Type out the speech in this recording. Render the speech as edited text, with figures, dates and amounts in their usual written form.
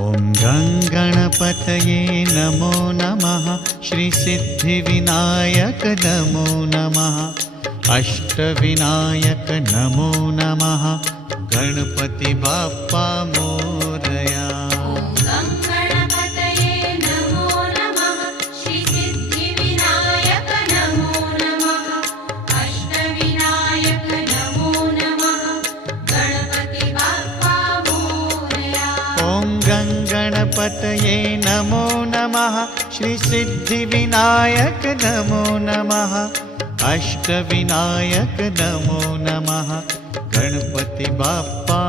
ॐ गणपतये नमो नमः। श्री सिद्धिविनायक नमो नमः। अष्टविनायक नमो नमः। गणपति बाप्पा मोरया। गणपतये नमो नमः। श्री सिद्धिविनायक नमो नमः। अष्टविनायक नमो नमः। गणपति बाप्पा